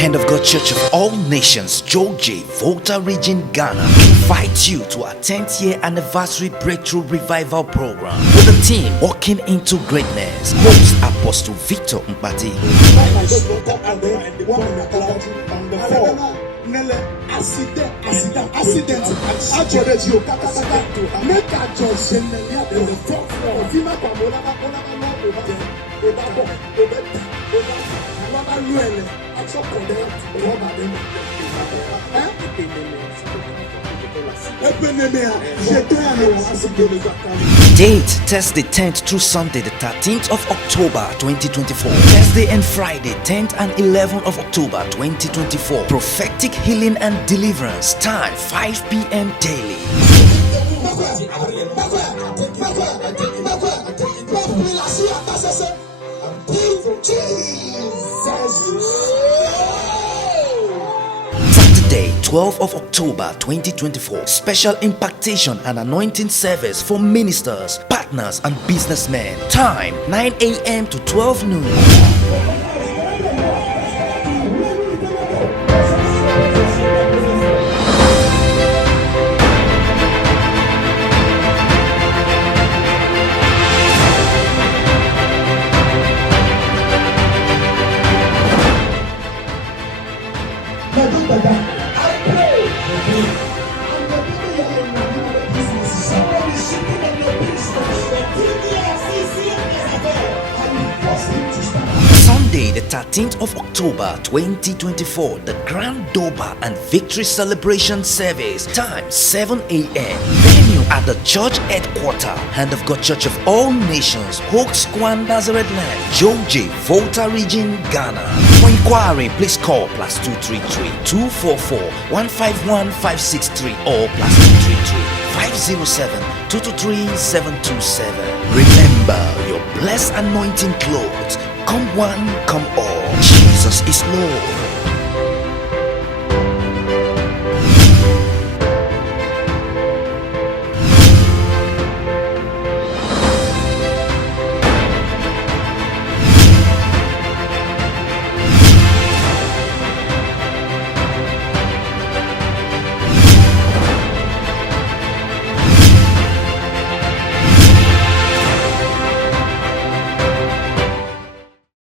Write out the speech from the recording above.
Hand of God Church of All Nations, Joje, Volta Region, Ghana, invites you to our 10th year anniversary breakthrough revival program with the team Walking into Greatness. Host Apostle Victor HOUNKPATI. Date Thursday 10th through Sunday the 13th of October 2024. Thursday and Friday 10th and 11th of October 2024. Prophetic healing and deliverance. Time 5 p.m. daily. Saturday, 12th of October 2024. Special impactation and anointing service for ministers, partners, and businessmen. Time 9 a.m. to 12 noon. Sunday, the 13th of October 2024, the Grand Doba and Victory Celebration Service. Time 7 a.m. Venue at the church headquarters, Hand of God Church of All Nations, Hope Square, Nazareth Land, Joje, Volta Region, Ghana. For inquiry, please call +233 244 151 563 or +233 507 223 727. Remember, your blessed anointing clothes. Come one, come all. Jesus is Lord.